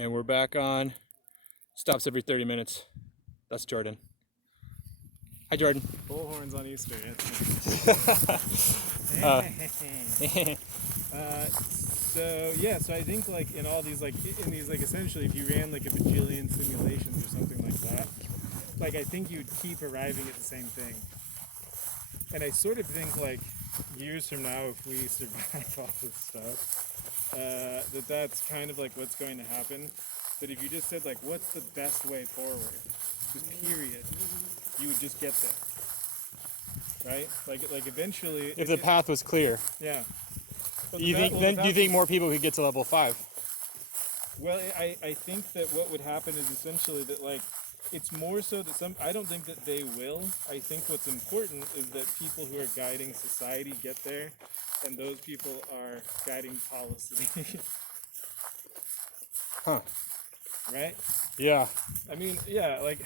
And we're back on. Stops every 30 minutes. That's Jordan. Hi, Jordan. Bullhorns on Easter. So I think like in all these essentially if you ran like a bajillion simulations or something like that, like I think you'd keep arriving at the same thing. And I sort of think like years from now, if we survive all this stuff, that's kind of like what's going to happen. That if you just said like what's the best way forward, just period, you would just get there. Right? Like eventually If the path was clear. Yeah. Do you think more people could get to level 5? Well, I think that what would happen is essentially that like it's more so that I don't think that they will. I think what's important is that people who are guiding society get there, and those people are guiding policy. Huh. Right? Yeah. I mean, yeah, like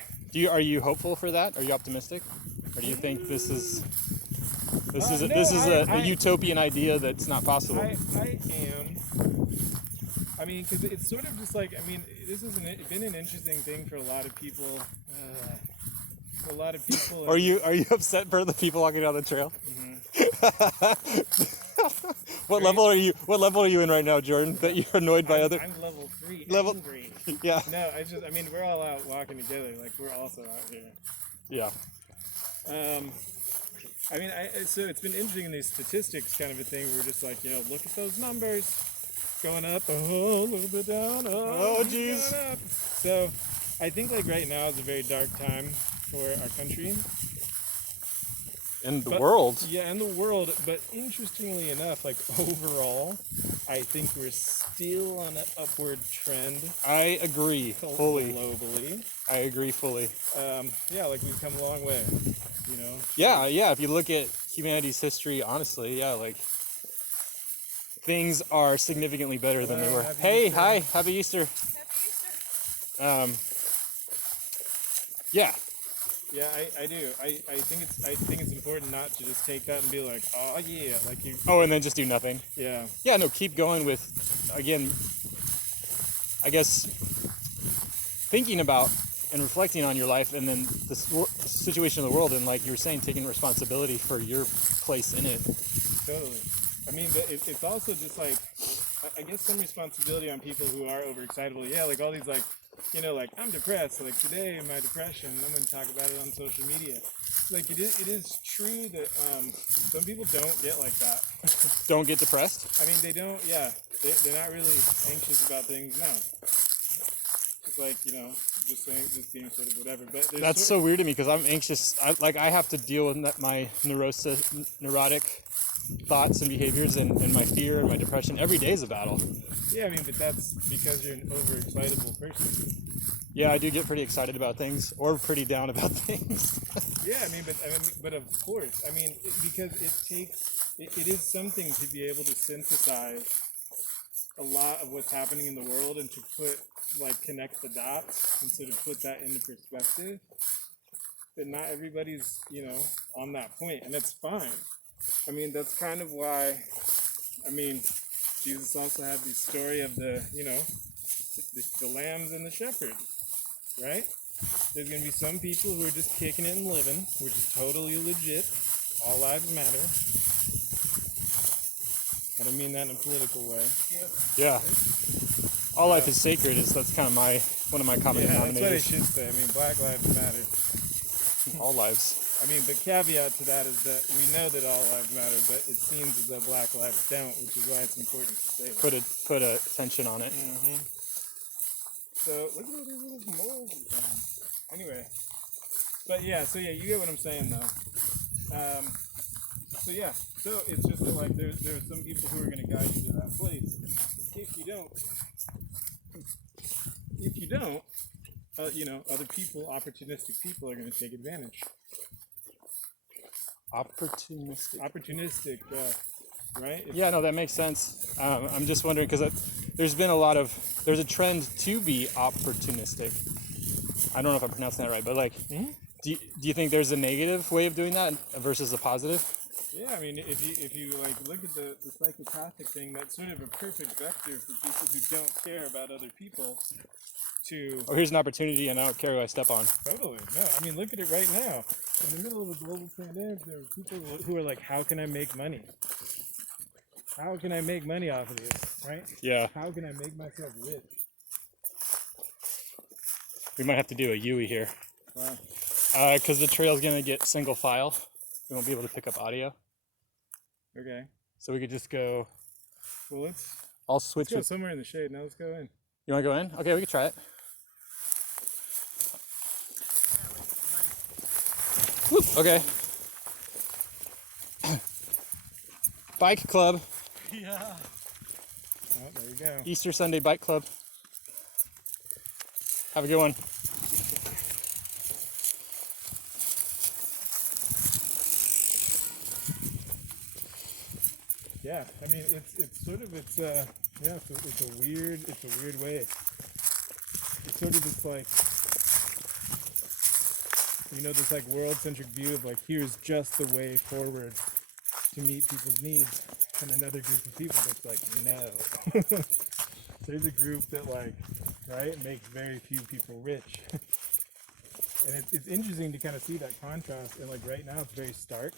Are you hopeful for that? Are you optimistic? Or do you think this is a utopian idea that's not possible? I am. I mean, because it's sort of just like, I mean, this has been an interesting thing for a lot of people. Are you upset for the people walking down the trail? Mm-hmm. What level are you in right now, Jordan? That you're annoyed by other? I'm level 3. Angry. Yeah. No, I mean, we're all out walking together. Like we're also out here. Yeah. I mean, so it's been interesting in these statistics kind of a thing. We're just like, look at those numbers going up, a little bit down, geez. Going up. So I think like right now is a very dark time for our country. And the world. Yeah, and the world. But interestingly enough, like overall, I think we're still on an upward trend. I agree fully. Globally. I agree fully. Yeah, like we've come a long way, Yeah. If you look at humanity's history, honestly, yeah, like things are significantly better than they were. Happy Easter. Hi, happy Easter. Happy Easter. Yeah. Yeah, I do. I think it's important not to just take that and be like, oh yeah, like you. Oh, and then just do nothing. Yeah. Yeah, no, keep going with, again, I guess, thinking about and reflecting on your life, and then the situation of the world, and like you were saying, taking responsibility for your place in it. Totally. I mean, but it's also just like, I guess some responsibility on people who are overexcitable. Yeah, like all these like. Like I'm depressed. Like today, my depression. I'm going to talk about it on social media. Like it is true that some people don't get like that. Don't get depressed? I mean, they don't. Yeah, they're not really anxious about things now. It's like just being sort of whatever. But that's so weird to me because I'm anxious. I have to deal with my neurotic thoughts and behaviors and my fear and my depression. Every day is a battle. Yeah, I mean, but that's because you're an overexcitable person. Yeah, I do get pretty excited about things or pretty down about things. Yeah, but of course, I mean, because it is something to be able to synthesize a lot of what's happening in the world and to connect the dots and sort of put that into perspective. But not everybody's, on that point, and that's fine. I mean, that's kind of why, Jesus also had the story of the lambs and the shepherd, right? There's going to be some people who are just kicking it and living, which is totally legit. All lives matter. I don't mean that in a political way. Yeah. All life is sacred. That's kind of one of my common denominators. That's what I should say. I mean, Black Lives Matter. All lives. I mean, the caveat to that is that we know that all lives matter, but it seems as though Black lives don't, which is why it's important to say that. Put a attention on it. Mm-hmm. So look at all these little moles we found. Anyway, but you get what I'm saying though. So it's just that like there are some people who are going to guide you to that place. If you don't, other people, opportunistic people, are going to take advantage. Opportunistic, right? Yeah, no, that makes sense. I'm just wondering because there's a trend to be opportunistic. I don't know if I'm pronouncing that right, but like, do you think there's a negative way of doing that versus a positive? Yeah, I mean, if you like look at the psychopathic thing, that's sort of a perfect vector for people who don't care about other people to Oh, here's an opportunity, and I don't care who I step on. totally. No, I mean, look at it right now. In the middle of a global pandemic, there are people who are like, how can I make money? How can I make money off of this, right? Yeah, How can I make myself rich? we might have to do a Yui here. Wow. Because the trail's gonna get single file. We won't be able to pick up audio. Okay. So we could just go. Well, let's I'll switch go it. somewhere in the shade. Now let's go in. You wanna go in? Okay, we can try it. Whoop, okay. Bike club. Yeah. Oh, there you go. Easter Sunday bike club. Have a good one. Yeah, I mean it's sort of it's a weird way. It's sort of this like this like world-centric view of like here's just the way forward to meet people's needs, and another group of people that's like no. There's a group that like makes very few people rich, and it's interesting to kind of see that contrast. And like right now it's very stark.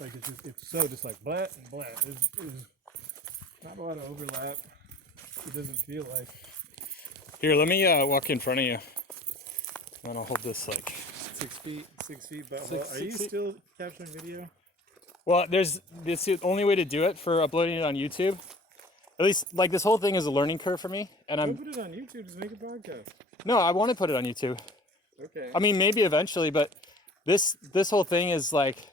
Like it's so just like blah and blah. There's not a lot of overlap. It doesn't feel like. Here, let me walk in front of you. And I'll hold this like 6 feet. But Six are you feet? still capturing video? Well, this is the only way to do it for uploading it on YouTube. At least, like, this whole thing is a learning curve for me, and Don't put it on YouTube. Just make a podcast. no, I want to put it on YouTube. Okay. I mean, maybe eventually, but this whole thing is like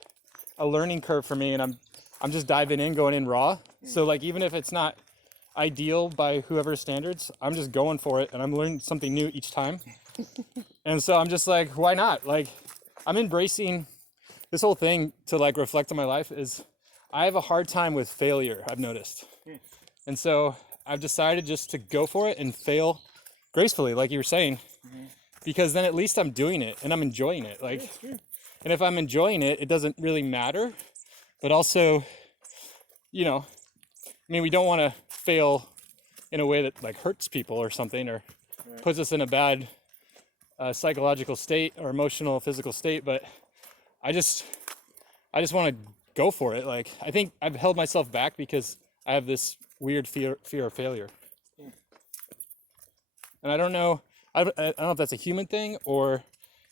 a learning curve for me, and I'm just diving in, going in raw. So like, even if it's not ideal by whoever's standards, I'm just going for it, and I'm learning something new each time. And so I'm just like, why not? Like, I'm embracing this whole thing to like reflect on my life. Is I have a hard time with failure, I've noticed. And so I've decided just to go for it and fail gracefully, like you were saying, because then at least I'm doing it and I'm enjoying it. Like, and if I'm enjoying it, it doesn't really matter. But also, I mean, we don't want to fail in a way that like hurts people or something, or puts us in a bad psychological state or emotional, physical state. But I just want to go for it. Like, I think I've held myself back because I have this weird fear of failure. And I don't know if that's a human thing or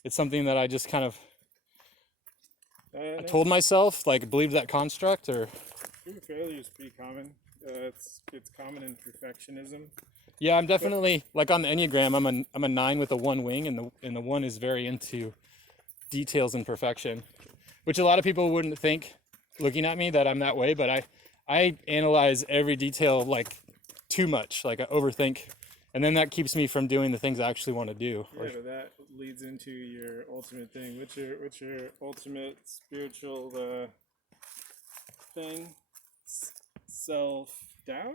it's something that I just kind of I told myself, like, believed that construct, or Fear of failure is pretty common. It's common in perfectionism. yeah, I'm definitely like on the Enneagram. I'm a 9 with a 1 wing, and the 1 is very into details and perfection, which a lot of people wouldn't think looking at me that I'm that way. But I analyze every detail like too much, like I overthink, and then that keeps me from doing the things I actually want to do. Yeah, but that leads into your ultimate thing. What's your ultimate spiritual thing? Self-doubt?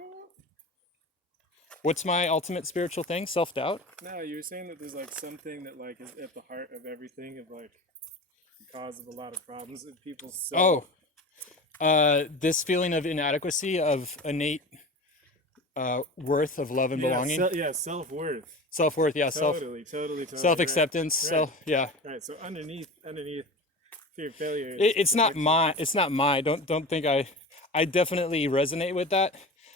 What's my ultimate spiritual thing? Self-doubt? No, you were saying that there's like something that like is at the heart of everything, of like the cause of a lot of problems in people's self. This feeling of inadequacy, of innate worth, of love and belonging. Self-worth. Self-worth, yeah. Totally. Self-acceptance. Right. Yeah. Right. So underneath fear of failure. It's not my. Don't think I definitely resonate with that.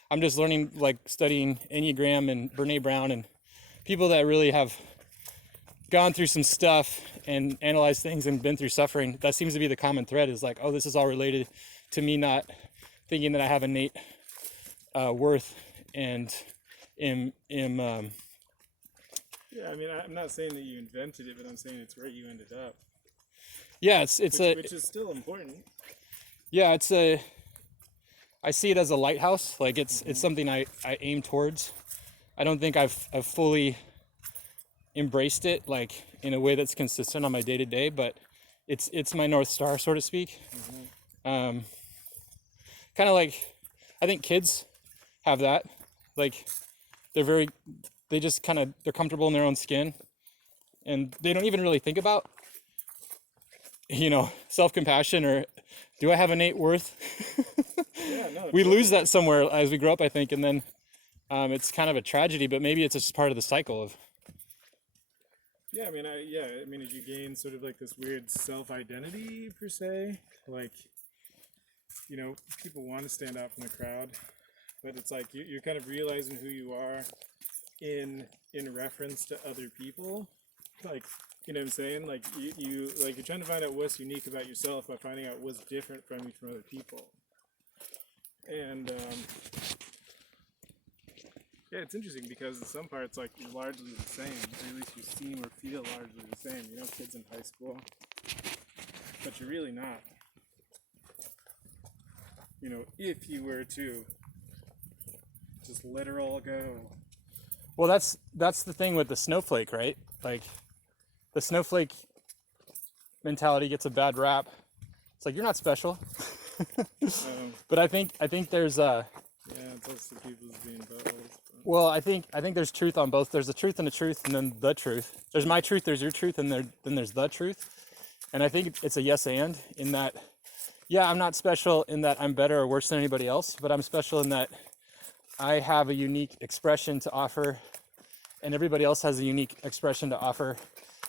I'm just learning, like studying Enneagram and Brene Brown and people that really have gone through some stuff and analyzed things and been through suffering. That seems to be the common thread, is like, oh, this is all related to me not thinking that I have innate worth and am Yeah, I mean, I'm not saying that you invented it, but I'm saying it's where you ended up. yeah, which is still important. Yeah, I see it as a lighthouse. Like it's something I aim towards. I don't think I've fully embraced it like in a way that's consistent on my day to day, but it's my North Star, so to speak. Kind of like, I think kids have that. Like they're comfortable in their own skin, and they don't even really think about self-compassion, or do I have innate worth? Yeah, no. We lose that somewhere as we grow up, I think, and then it's kind of a tragedy, but maybe it's just part of the cycle of. Yeah, I mean, as you gain sort of like this weird self-identity per se, like, people want to stand out from the crowd, but it's like you're kind of realizing who you are in reference to other people, like, you know what I'm saying? Like you're trying to find out what's unique about yourself by finding out what's different from you from other people, and yeah, it's interesting because in some parts, like, you're largely the same, or at least you seem or feel largely the same. Kids in high school, but you're really not. If you were to just literal go. Well, that's the thing with the snowflake, right? Like, the snowflake mentality gets a bad rap. It's like, you're not special. But I think there's yeah, it's also people's being both. Well, I think there's truth on both. There's a truth and a truth, and then the truth. There's my truth, there's your truth, and then there's the truth. And I think it's a yes and, in that, yeah, I'm not special in that I'm better or worse than anybody else, but I'm special in that I have a unique expression to offer, and everybody else has a unique expression to offer.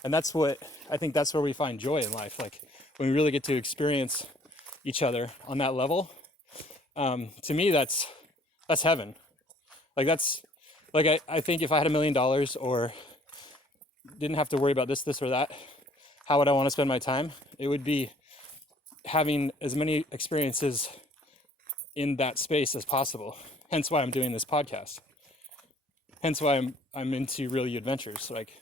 And that's where we find joy in life. Like, when we really get to experience each other on that level. To me, that's heaven. Like, I think if I had $1 million or didn't have to worry about this or that, how would I want to spend my time? It would be having as many experiences in that space as possible. Hence why I'm doing this podcast. Hence why I'm into really adventures, like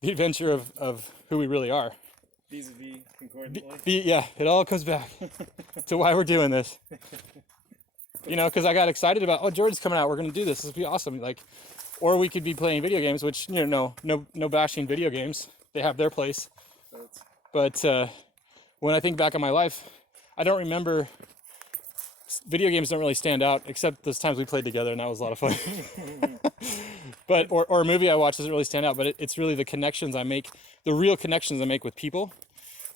the adventure of who we really are. Vis-a-vis concordantly. Yeah, it all comes back to why we're doing this. Because I got excited about, Jordan's coming out, we're going to do this will be awesome. Like, or we could be playing video games, which, no bashing video games. They have their place. But when I think back on my life, I don't remember, video games don't really stand out, except those times we played together, and that was a lot of fun. But, or a movie I watched doesn't really stand out, but it's really the connections I make, the real connections I make with people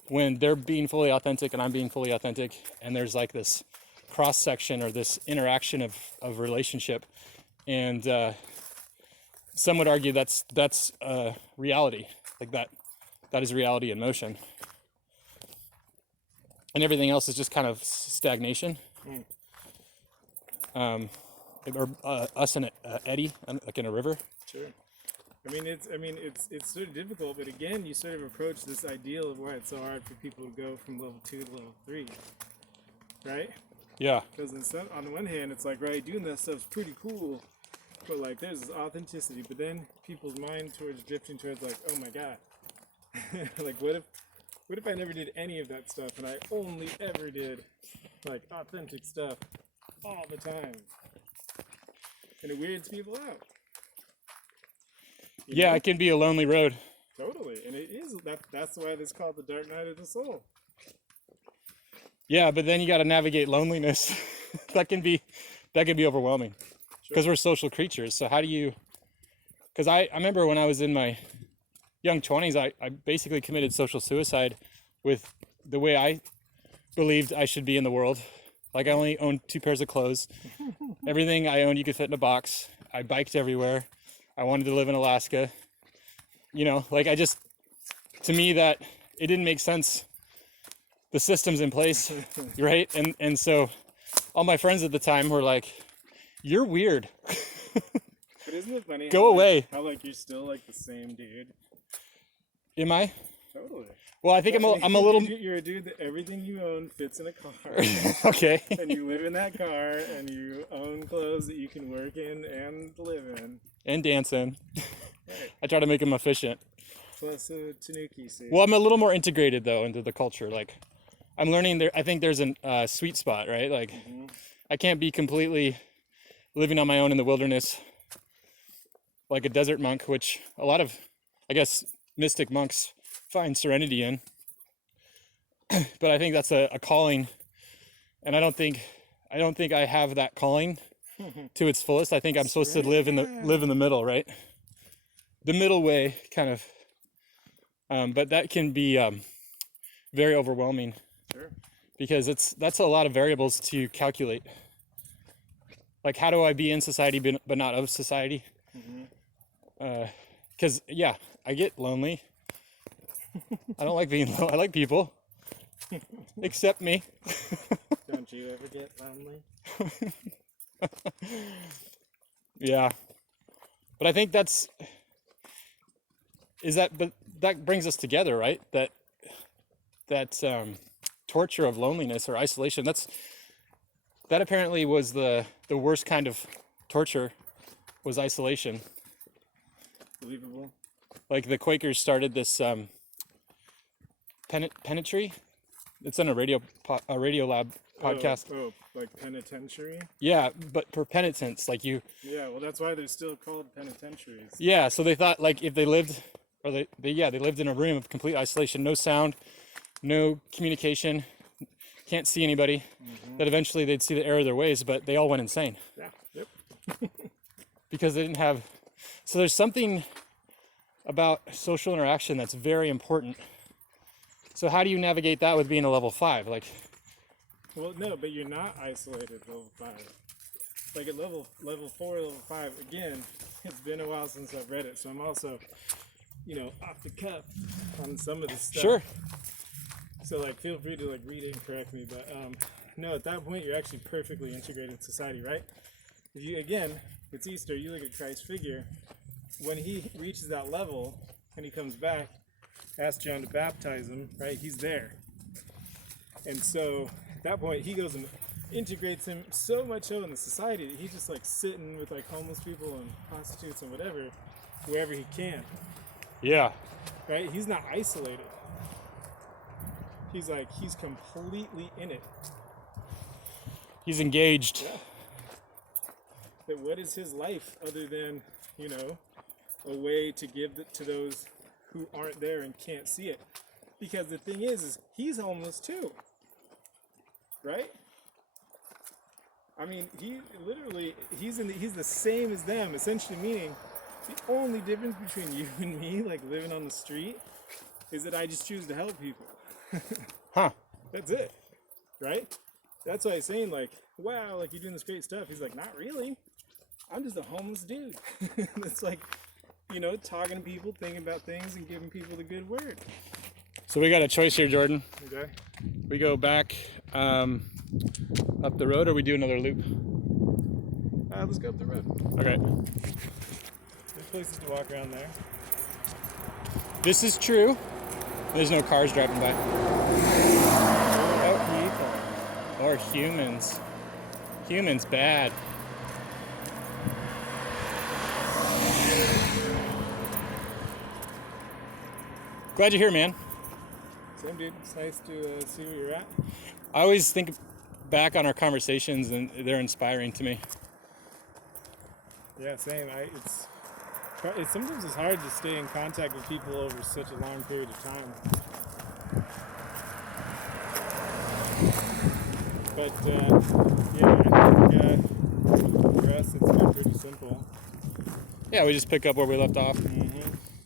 when they're being fully authentic and I'm being fully authentic, and there's like this cross section or this interaction of relationship. And some would argue that's reality. Like, that is reality in motion. And everything else is just kind of stagnation. Or us in an eddy, like in a river. Sure. It's sort of difficult, but again, you sort of approach this ideal of why it's so hard for people to go from level 2 to level 3, right? Yeah. Because on the one hand, it's like, right, doing that stuff's pretty cool, but like, there's this authenticity. But then people's mind drifting towards like, oh my god, like, what if I never did any of that stuff and I only ever did like authentic stuff all the time? And it weirds people out. Yeah, it can be a lonely road. Totally, and it is. That's why it's called the Dark Night of the Soul. Yeah, but then you got to navigate loneliness. that can be overwhelming, because we're social creatures. So how do you? Because I remember when I was in my young 20s, I basically committed social suicide with the way I believed I should be in the world. Like, I only owned 2 pairs of clothes. Everything I owned you could fit in a box. I biked everywhere. I wanted to live in Alaska. To me, that it didn't make sense. The systems in place, right? And so all my friends at the time were like, "You're weird." But isn't it funny? Go away. How like you're still like the same dude. Am I? Totally. Well, I think I'm a little. You're a dude that everything you own fits in a car. Okay. And you live in that car, and you own clothes that you can work in and live in. And dance in. Right. I try to make them efficient. Plus a tanuki suit. Well, I'm a little more integrated though into the culture. Like, I'm learning there. I think there's a sweet spot, right? Like, I can't be completely living on my own in the wilderness, like a desert monk, which a lot of, I guess, mystic monks find serenity in. But I think that's a calling, and I don't think I have that calling to its fullest. I think I'm supposed to live in the middle, right? The middle way, kind of. But that can be very overwhelming. Sure. Because that's a lot of variables to calculate. Like, how do I be in society but not of society? Because I get lonely. I don't like being lonely. I like people, except me. Don't you ever get lonely? Yeah, but I think but that brings us together, right? That torture of loneliness or isolation. That apparently was the worst kind of torture, was isolation. Believable. Like the Quakers started this penitentiary. It's on a radio lab podcast. Oh, like penitentiary? Yeah, but for penitents, like you. Yeah, well, that's why they're still called penitentiaries. Yeah, so they thought like if they lived, or they lived in a room of complete isolation, no sound, no communication, can't see anybody, that eventually they'd see the error of their ways, but they all went insane. Yeah, yep. Because they didn't have. So there's something about social interaction that's very important. So how do you navigate that with being a level 5? Like, Well, no, but you're not isolated level 5. Like at level 4, level 5, again, it's been a while since I've read it, so I'm also, off the cuff on some of this stuff. sure. So like, feel free to like read it and correct me, but no, at that point you're actually perfectly integrated in society, right? If you, again, it's Easter, you look at Christ's figure, when he reaches that level and he comes back, asks John to baptize him, right? He's there. And so at that point he goes and integrates him so much so in the society that he's just like sitting with like homeless people and prostitutes and whatever, wherever he can, Yeah. right? He's not isolated. He's completely in it. He's engaged. Yeah. But what is his life other than, a way to give to those who aren't there and can't see it? Because the thing is he's homeless too, right? I mean, he's the same as them, essentially, meaning the only difference between you and me, like living on the street, is that I just choose to help people. Huh. That's it, right? That's why he's saying, like, wow, like, you're doing this great stuff. He's like, not really. I'm just a homeless dude. It's like, talking to people, thinking about things, and giving people the good word. So we got a choice here, Jordan. Okay. We go back up the road, or we do another loop? Let's go up the road. Okay. There's places to walk around there. This is true. There's no cars driving by. Or humans. Humans bad. Glad you're here, man. Same, dude. It's nice to see where you're at. I always think back on our conversations, and they're inspiring to me. Yeah, same. Sometimes it's hard to stay in contact with people over such a long period of time. But I think for us it's been pretty simple. Yeah, we just pick up where we left off.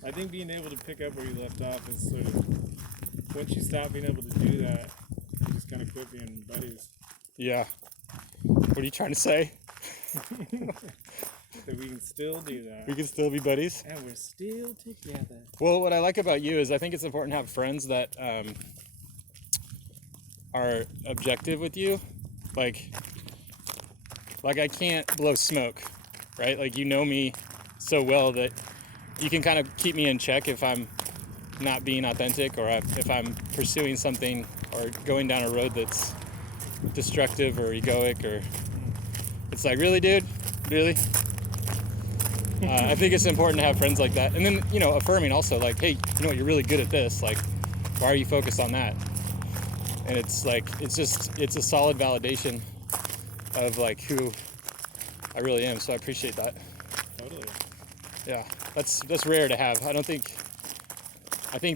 I think being able to pick up where you left off is sort of, once you stop being able to do that, you just kind of quit being buddies. Yeah. What are you trying to say? That we can still do that. We can still be buddies? And we're still together. Well, what I like about you is I think it's important to have friends that are objective with you. Like I can't blow smoke, right? Like, you know me so well that you can kind of keep me in check if I'm not being authentic, or if I'm pursuing something or going down a road that's destructive or egoic, or it's like, really, dude? Really? I think it's important to have friends like that. And then, affirming also, like, hey, you're really good at this. Like, why are you focused on that? And it's like, it's a solid validation of like who I really am. So I appreciate that. Totally. Yeah, that's rare to have. I think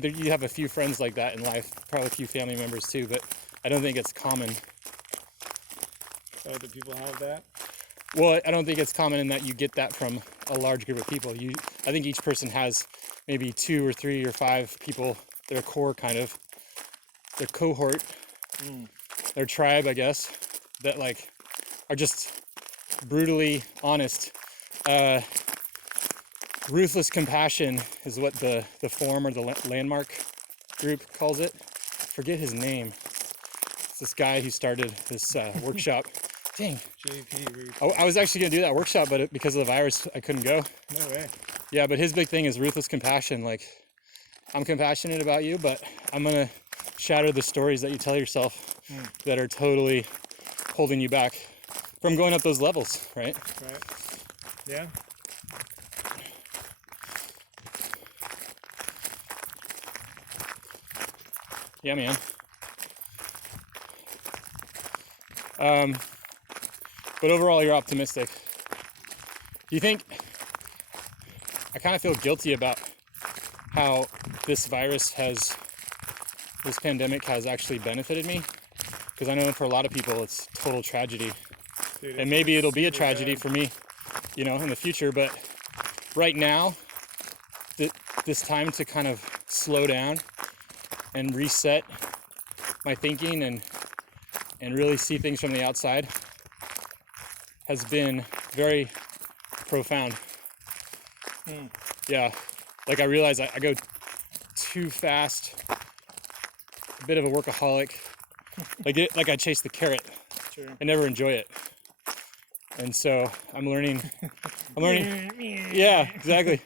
that you have a few friends like that in life, probably a few family members too, but I don't think it's common. Oh, do people have that? Well, I don't think it's common in that you get that from a large group of people. I think each person has maybe 2 or 3 or 5 people, their core kind of, cohort, their tribe, I guess, that like are just brutally honest. Ruthless compassion is what the forum or the landmark group calls it. Forget his name. It's this guy who started this workshop. Dang. JP. I was actually gonna do that workshop, but because of the virus, I couldn't go. No way. Yeah, but his big thing is ruthless compassion. Like, I'm compassionate about you, but I'm gonna shatter the stories that you tell yourself that are totally holding you back from going up those levels, right? Right. Yeah. Yeah, man. But overall, you're optimistic. Do you think, I kind of feel guilty about how this pandemic has actually benefited me, because I know for a lot of people it's total tragedy. Dude, And maybe it'll be a super tragedy bad. for me, you know, in the future. But right now, this time to kind of slow down and reset my thinking and really see things from the outside has been very profound. Yeah, like I realize I go too fast, a bit of a workaholic, like I chase the carrot. Sure. I never enjoy it. And so I'm learning, yeah, exactly.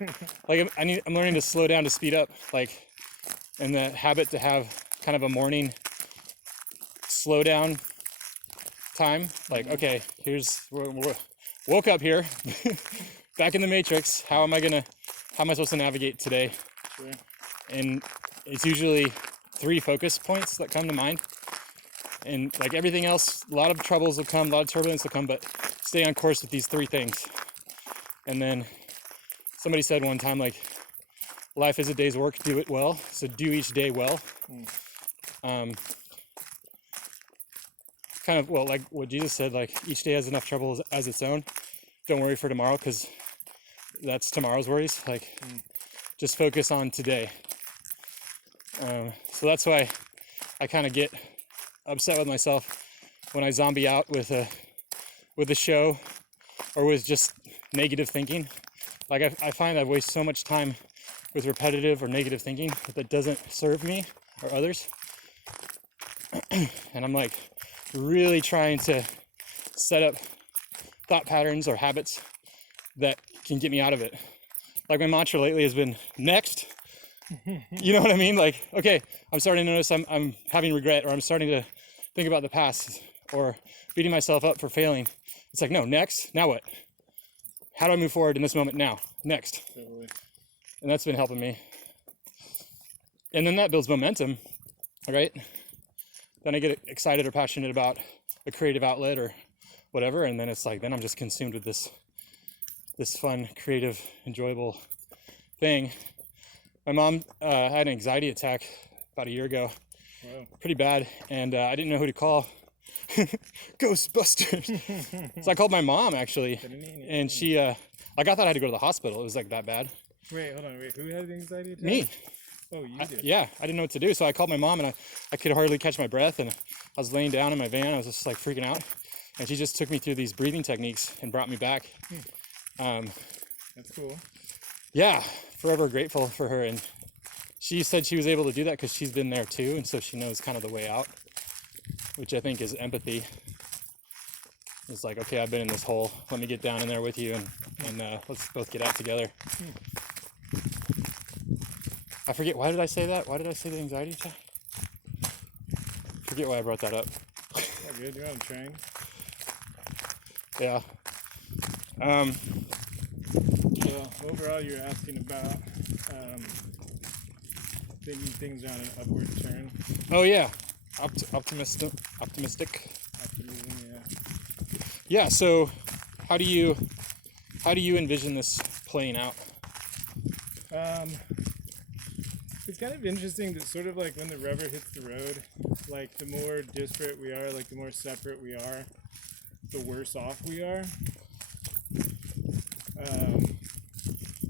Like I'm learning to slow down, to speed up, like, and the habit to have kind of a morning slow down time. Like, okay, woke up here, back in the matrix. How am I supposed to navigate today? Sure. And it's usually 3 focus points that come to mind. And like everything else, a lot of troubles will come, a lot of turbulence will come, but stay on course with these 3 things. And then somebody said one time, like, life is a day's work, do it well. So do each day well. Kind of, well, like what Jesus said, like each day has enough trouble as its own. Don't worry for tomorrow, because that's tomorrow's worries. Like, just focus on today. So that's why I kind of get upset with myself when I zombie out with a show or with just negative thinking. Like I find I waste so much time with repetitive or negative thinking that doesn't serve me or others. And I'm like really trying to set up thought patterns or habits that can get me out of it. Like my mantra lately has been next. You know what I mean? Like, okay, I'm starting to notice I'm having regret, or I'm starting to think about the past, or beating myself up for failing. It's like, no, next, now what? How do I move forward in this moment now? Next. Totally. And that's been helping me. And then that builds momentum, right? Then I get excited or passionate about a creative outlet or whatever, and then it's like, then I'm just consumed with this fun, creative, enjoyable thing. My mom had an anxiety attack about a year ago. Wow. Pretty bad, and I didn't know who to call. Ghostbusters. So I called my mom, actually, and she, like, I thought I had to go to the hospital. It was like that bad. Wait, hold on. Wait, who had the anxiety attack? Me. Oh, you did? Yeah, I didn't know what to do, so I called my mom, and I could hardly catch my breath, and I was laying down in my van. I was just like freaking out, and she just took me through these breathing techniques and brought me back. That's cool. Yeah, forever grateful for her. And she said she was able to do that because she's been there too, and so she knows kind of the way out, which I think is empathy. It's like, okay, I've been in this hole, let me get down in there with you, and let's both get out together. I forget, why did I say that? Why did I say the anxiety attack? Forget why I brought that up. Oh, good. You're on train. Yeah. Well, overall, you're asking about thinking things are on an upward turn. Oh yeah, optimistic. Optimism, yeah. Yeah. So, how do you envision this playing out? It's kind of interesting that sort of like when the rubber hits the road, like the more disparate we are, like the more separate we are, the worse off we are.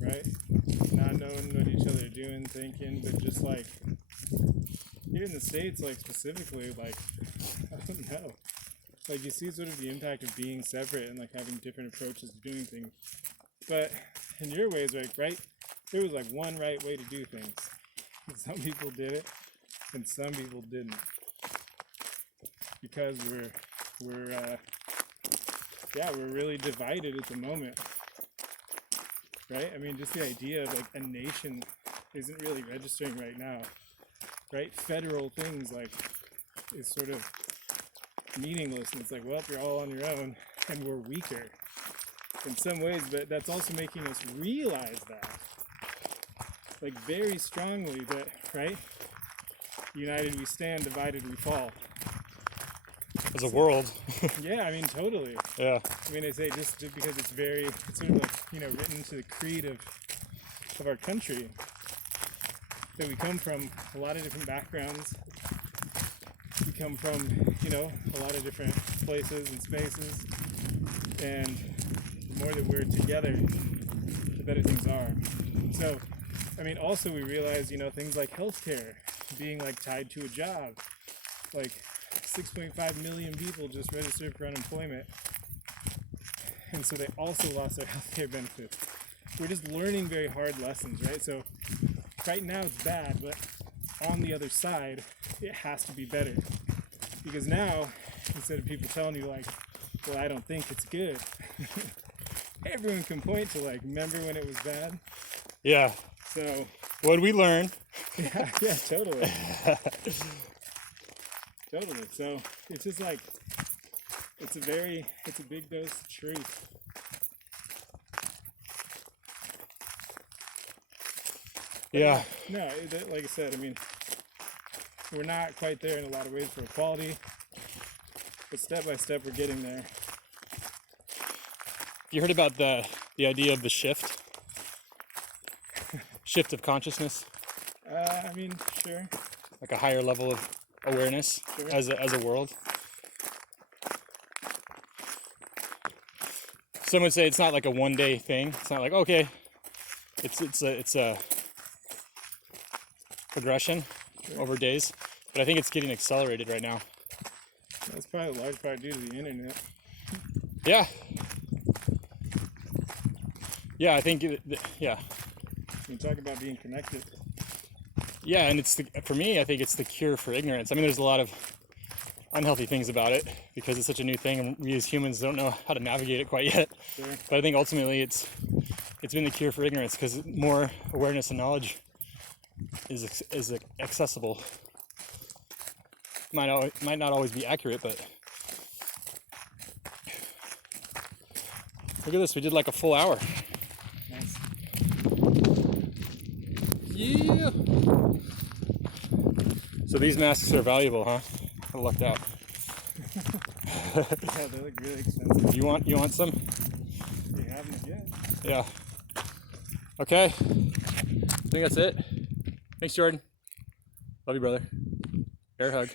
Right? Not knowing what each other are doing, thinking, but just like here in the States, like specifically, like I don't know, like you see sort of the impact of being separate and like having different approaches to doing things. But in your ways, like right, there was like one right way to do things. And some people did it, and some people didn't, because we're really divided at the moment, right? I mean, just the idea of like a nation isn't really registering right now, right? Federal things like is sort of meaningless, and it's like, well, you're all on your own, and we're weaker in some ways, but that's also making us realize that, like very strongly, that right, united we stand, divided we fall. As a world. Yeah, I mean, totally. Yeah. I mean, I say just because it's sort of like, you know, written into the creed of our country, that we come from a lot of different backgrounds. We come from, you know, a lot of different places and spaces, and the more that we're together, the better things are. So, I mean, also we realize, you know, things like healthcare being like tied to a job, like 6.5 million people just registered for unemployment, and so they also lost their healthcare benefits. We're just learning very hard lessons, right? So right now it's bad, but on the other side, it has to be better. Because now, instead of people telling you like, well, I don't think it's good, everyone can point to like, remember when it was bad? Yeah. So What'd we learn? yeah, totally. Totally. So it's just like, it's a big dose of truth. But Yeah. no, like I said, I mean, we're not quite there in a lot of ways for equality, but step by step we're getting there. You heard about the idea of the shift of consciousness, I mean, sure. like a higher level of awareness Sure. as a world. Some would say it's not like a one day thing. It's not like, okay, it's a progression over days, but I think it's getting accelerated right now. That's probably a large part due to the internet. Yeah. Yeah, I think yeah. You talk about being connected. Yeah, and for me, I think it's the cure for ignorance. I mean, there's a lot of unhealthy things about it because it's such a new thing, and we as humans don't know how to navigate it quite yet. Sure. But I think ultimately, it's been the cure for ignorance, because more awareness and knowledge is accessible. Might not always be accurate, but look at this. We did like a full hour. Nice. Yeah. So these masks are valuable, huh? I lucked out. Yeah, they look really expensive. You want some? You haven't yet. Yeah. Okay. I think that's it. Thanks, Jordan. Love you, brother. Air hug.